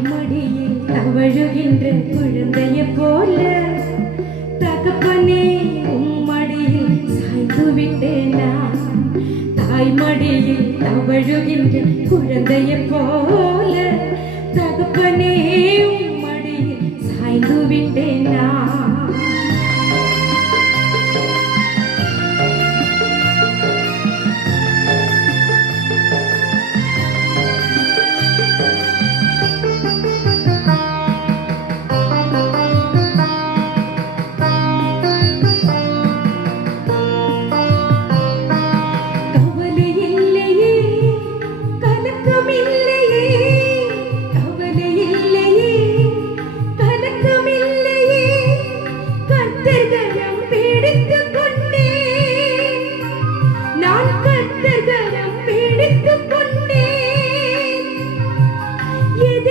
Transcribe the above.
மடியில் தவழுகின்ற குழந்தைய போல தகப்பனே உம்மடியில் சாய்ந்து விட்டேனா தாய் மடியில் தவழுகின்ற குழந்தைய